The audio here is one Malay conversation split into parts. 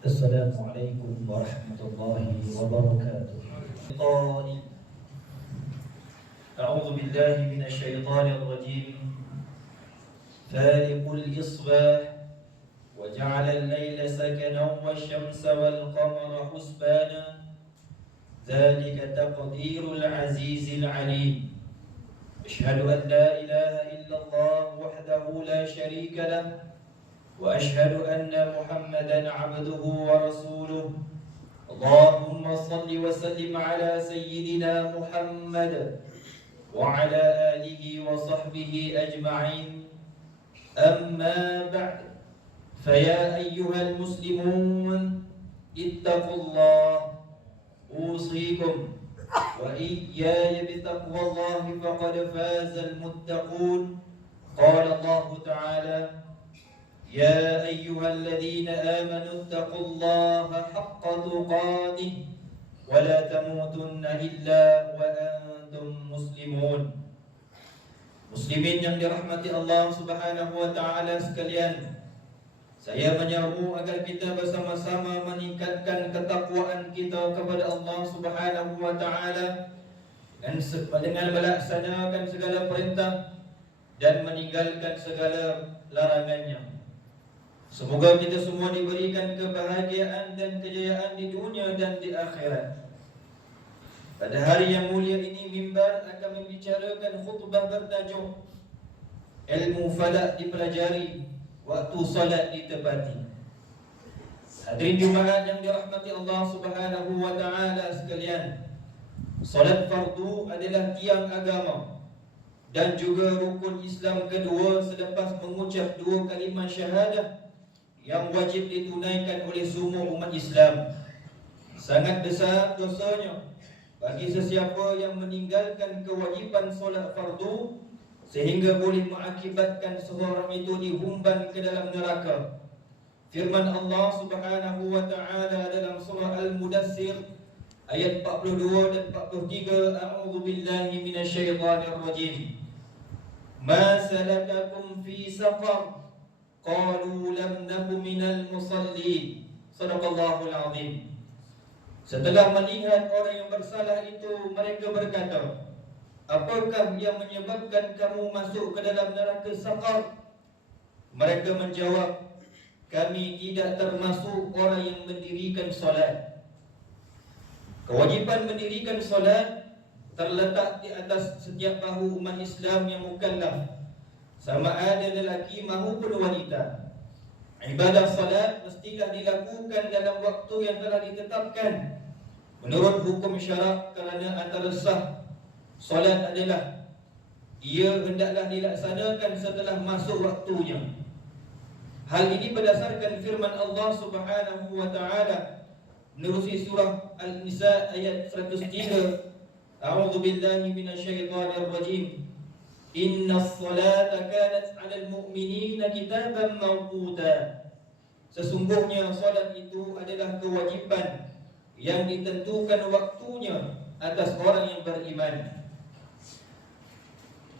السلام عليكم ورحمة الله وبركاته. أعوذ بالله من الشيطان الرجيم. فالق الإصباح وجعل الليل سكنا والشمس والقمر حسبانا ذلك تقدير العزيز العليم. أشهد أن لا إله إلا الله وحده لا شريك له وأشهد أن محمدا عبده ورسوله. اللهم صل وسلم على سيدنا محمد وعلى آله وصحبه أجمعين. أما بعد، فيا أيها المسلمون اتقوا الله، أوصيكم وإياي بتقوى الله فقد فاز المتقون. قال الله تعالى: يا أيها الذين آمنوا اتقوا الله حق تقاته ولا تموتن إلا وأنتم مسلمون. Muslimin yang dirahmati Allah Subhanahu wa taala sekalian, saya menyeru agar kita bersama-sama meningkatkan ketakwaan kita kepada Allah Subhanahu wa taala dengan melaksanakan segala perintah dan meninggalkan segala larangannya. Semoga kita semua diberikan kebahagiaan dan kejayaan di dunia dan di akhirat. Pada hari yang mulia ini, mimbar akan membicarakan khutbah bertajuk Ilmu Falak dipelajari, waktu salat ditepati. Hadirin Jumaat yang dirahmati Allah Subhanahu wa taala sekalian, salat fardu adalah tiang agama dan juga rukun Islam kedua selepas mengucap dua kalimah syahadah yang wajib ditunaikan oleh semua umat Islam. Sangat besar dosanya bagi sesiapa yang meninggalkan kewajipan solat fardu sehingga boleh mengakibatkan seseorang itu dihumban ke dalam neraka. Firman Allah Subhanahu wa taala dalam surah Al-Mudassir ayat 42 dan 43, A'udzu billahi minasyaitonir rajim. Ma salakakum fi saqar? Qalu lam naku minal musallin. Sadaqallahul azim. Setelah melihat orang yang bersalah itu, mereka berkata, apakah yang menyebabkan kamu masuk ke dalam neraka saqar? Mereka menjawab, kami tidak termasuk orang yang mendirikan solat. Kewajipan mendirikan solat terletak di atas setiap bahu umat Islam yang mukallaf, sama ada lelaki maupun wanita. Ibadah salat mestilah dilakukan dalam waktu yang telah ditetapkan menurut hukum syarak, kerana antara sah salat adalah ia hendaklah dilaksanakan setelah masuk waktunya. Hal ini berdasarkan firman Allah Subhanahu wa taala menerusi surah Al-Nisa ayat 103, A'udzu billahi minasyaitonir rajim. Innas salata kanat 'alal mu'minina kitaban mawquta. Sesungguhnya salat itu adalah kewajiban yang ditentukan waktunya atas orang yang beriman.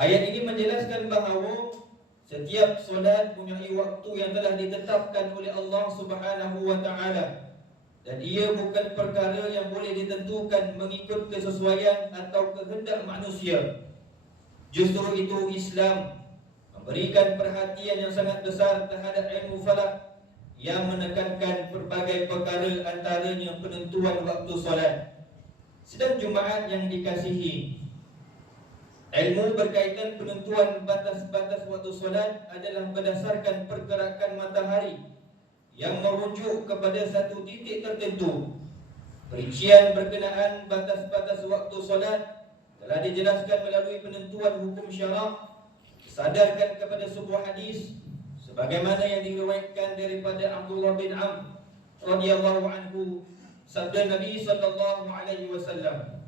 Ayat ini menjelaskan bahawa setiap solat mempunyai waktu yang telah ditetapkan oleh Allah Subhanahu wa taala, dan ia bukan perkara yang boleh ditentukan mengikut kesesuaian atau kehendak manusia. Justru itu Islam memberikan perhatian yang sangat besar terhadap ilmu falak yang menekankan berbagai perkara, antaranya penentuan waktu solat. Sedang Jumaat yang dikasihi, ilmu berkaitan penentuan batas-batas waktu solat adalah berdasarkan pergerakan matahari yang merujuk kepada satu titik tertentu. Perincian berkenaan batas-batas waktu solat telah dijelaskan melalui penentuan hukum syarak, disadarkan kepada sebuah hadis sebagaimana yang diriwayatkan daripada Abdullah bin Amr radhiyallahu anhu, sabda Nabi sallallahu alaihi wasallam,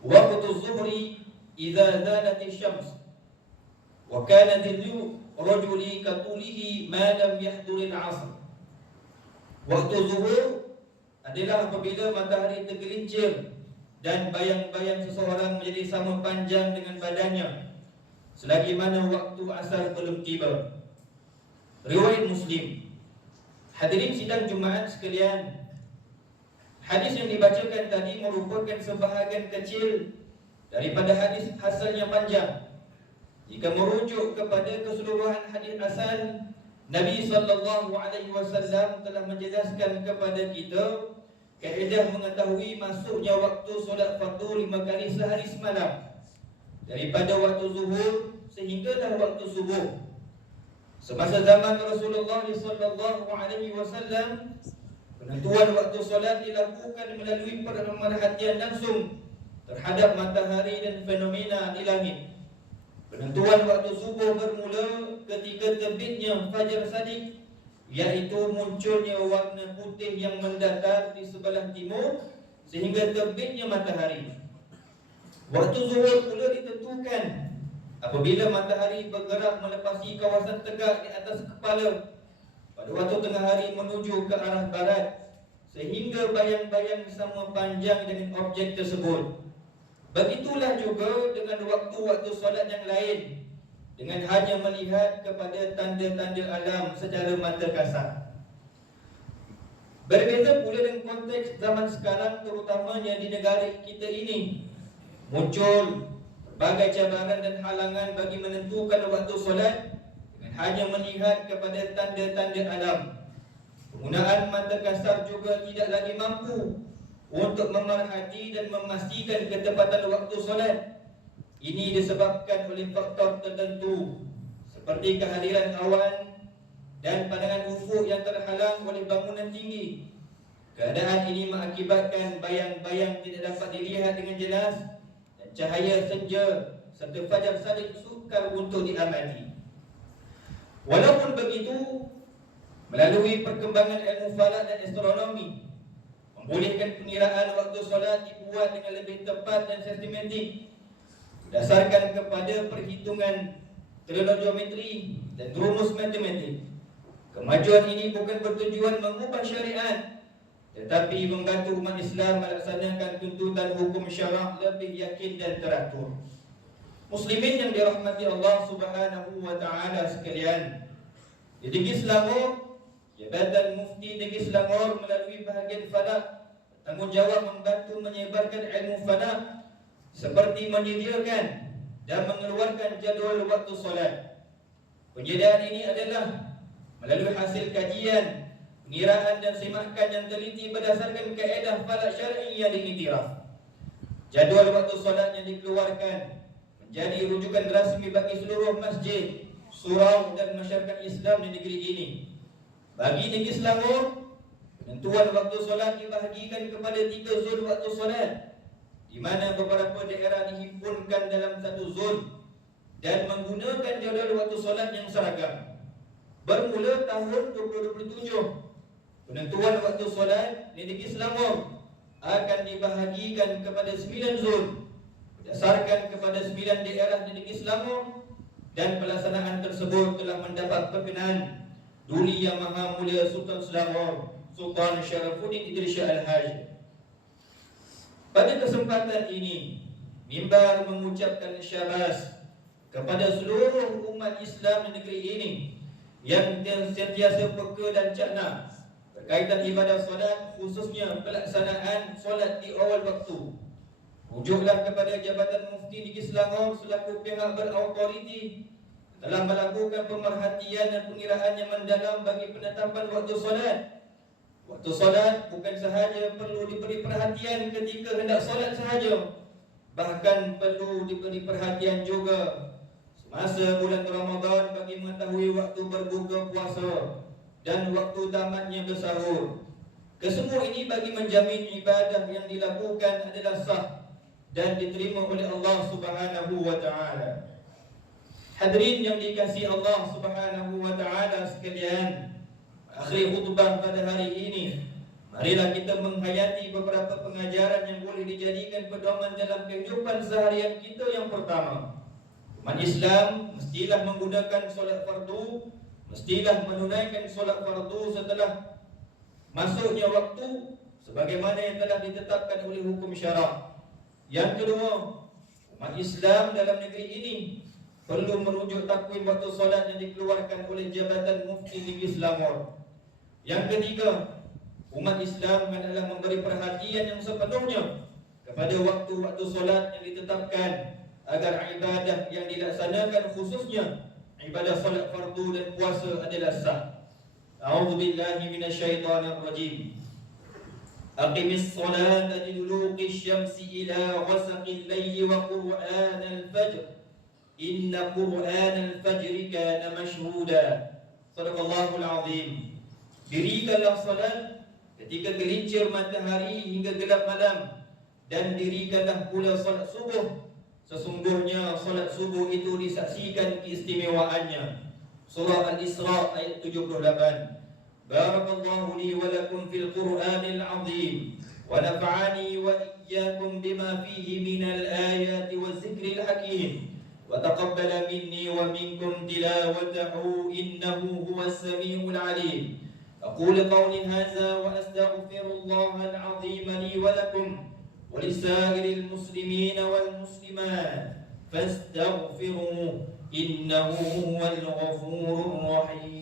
waqtu zuhri idza zalat asy-syams wa kana dhillu rajuli katulihi ma lam yahdur al-'asr. Waktu zuhur adalah apabila matahari tergelincir dan bayang-bayang seseorang menjadi sama panjang dengan badannya selagi mana waktu asar belum tiba. Riwayat Muslim. Hadirin sidang Jumaat sekalian, hadis yang dibacakan tadi merupakan sebahagian kecil daripada hadis asal yang panjang. Jika merujuk kepada keseluruhan hadis asal, Nabi SAW telah menjelaskan kepada kita kaedah mengetahui masuknya waktu solat fardu 5 kali sehari semalam, daripada waktu zuhur sehinggalah waktu subuh. Semasa zaman Rasulullah SAW, penentuan waktu solat dilakukan melalui pemerhatian langsung terhadap matahari dan fenomena di langit. Penentuan waktu subuh bermula ketika terbitnya fajar sadiq, iaitu munculnya warna putih yang mendatar di sebelah timur sehingga terbitnya matahari. Waktu zuhur pula ditentukan apabila matahari bergerak melepasi kawasan tegak di atas kepala pada waktu tengah hari menuju ke arah barat, sehingga bayang-bayang sama panjang dengan objek tersebut. Begitulah juga dengan waktu-waktu solat yang lain, dengan hanya melihat kepada tanda-tanda alam secara mata kasar. Berbeza pula dengan konteks zaman sekarang, terutamanya di negara kita ini. Muncul berbagai cabaran dan halangan bagi menentukan waktu solat dengan hanya melihat kepada tanda-tanda alam. Penggunaan mata kasar juga tidak lagi mampu untuk memerhati dan memastikan ketepatan waktu solat. Ini disebabkan oleh faktor tertentu seperti kehadiran awan dan pandangan ufuk yang terhalang oleh bangunan tinggi. Keadaan ini mengakibatkan bayang-bayang tidak dapat dilihat dengan jelas dan cahaya senja serta fajar sadiq sukar untuk diamati. Walaupun begitu, melalui perkembangan ilmu falak dan astronomi, membolehkan pengiraan waktu solat dibuat dengan lebih tepat dan sistematik berdasarkan kepada perhitungan trigonometri dan rumus matematik. Kemajuan ini bukan bertujuan mengubah syariat, tetapi membantu umat Islam melaksanakan tuntutan hukum syarak lebih yakin dan teratur. Muslimin yang dirahmati Allah Subhanahu wa taala sekalian, di Negeri Selangor, Jabatan Mufti Negeri Selangor melalui bahagian falak tanggungjawab membantu menyebarkan ilmu falak seperti menyediakan dan mengeluarkan jadual waktu solat. Penyediaan ini adalah melalui hasil kajian, pengiraan dan semakan yang teliti berdasarkan kaedah falak syar'i yang diiktiraf. Jadual waktu solat yang dikeluarkan menjadi rujukan rasmi bagi seluruh masjid, surau dan masyarakat Islam di negeri ini. Bagi Negeri Selangor, penentuan waktu solat dibahagikan kepada 3 zon waktu solat, di mana beberapa daerah dihimpunkan dalam satu zon dan menggunakan jadual waktu solat yang seragam. Bermula tahun 2027, penentuan waktu solat di Negeri Selangor akan dibahagikan kepada 9 zon berdasarkan kepada 9 daerah di Negeri Selangor, dan pelaksanaan tersebut telah mendapat perkenan Duli Yang Maha Mulia Sultan Selangor, Sultan Syarafuddin Idris Shah Al-Haj. Pada kesempatan ini, mimbar mengucapkan syabas kepada seluruh umat Islam di negeri ini yang sentiasa peka dan cakna berkaitan ibadah solat, khususnya pelaksanaan solat di awal waktu. Rujuklah kepada Jabatan Mufti Negeri Selangor selaku pihak berautoriti telah melakukan pemerhatian dan pengiraan yang mendalam bagi penetapan waktu solat. Waktu solat bukan sahaja perlu diberi perhatian ketika hendak solat sahaja, bahkan perlu diberi perhatian juga semasa bulan Ramadan bagi mengetahui waktu berbuka puasa dan waktu tamatnya bersahur. Kesemua ini bagi menjamin ibadah yang dilakukan adalah sah dan diterima oleh Allah Subhanahu wa taala. Hadirin yang dikasihi Allah Subhanahu wa taala sekalian, akhir khutbah pada hari ini, marilah kita menghayati beberapa pengajaran yang boleh dijadikan pedoman dalam kehidupan seharian kita. Yang pertama, umat Islam mestilah menggunakan solat fardu, mestilah menunaikan solat fardu setelah masuknya waktu sebagaimana yang telah ditetapkan oleh hukum syarak. Yang kedua, umat Islam dalam negeri ini perlu merujuk takwim waktu solat yang dikeluarkan oleh Jabatan Mufti Negeri Selangor. Yang ketiga, umat Islam adalah memberi perhatian yang sepenuhnya kepada waktu-waktu solat yang ditetapkan agar ibadah yang dilaksanakan khususnya ibadah solat fardu dan puasa adalah sah. A'udzubillahi minasyaitonir rajim. Aqimis salata liduluqi syamsi ila ghasaqil layli wa qur'anal fajr. Inna qur'anal fajri kana mashhuda. Sadaqallahul azim. Dirikanlah salat ketika gelincir matahari hingga gelap malam, dan dirikanlah pula salat subuh. Sesungguhnya salat subuh itu disaksikan keistimewaannya. Surah Al-Isra ayat 78. Barakallahu li wa lakum fil Qur'anil azim wa nafa'ani wa iyyakum bima fihi minal ayati waz zikril hakim wa taqabbala minni wa minkum tilawatahu innahu huwas samiul alim. أقول قولي هذا وأستغفر الله العظيم لي ولكم ولسائر المسلمين والمسلمات فاستغفروه إنه هو الغفور الرحيم.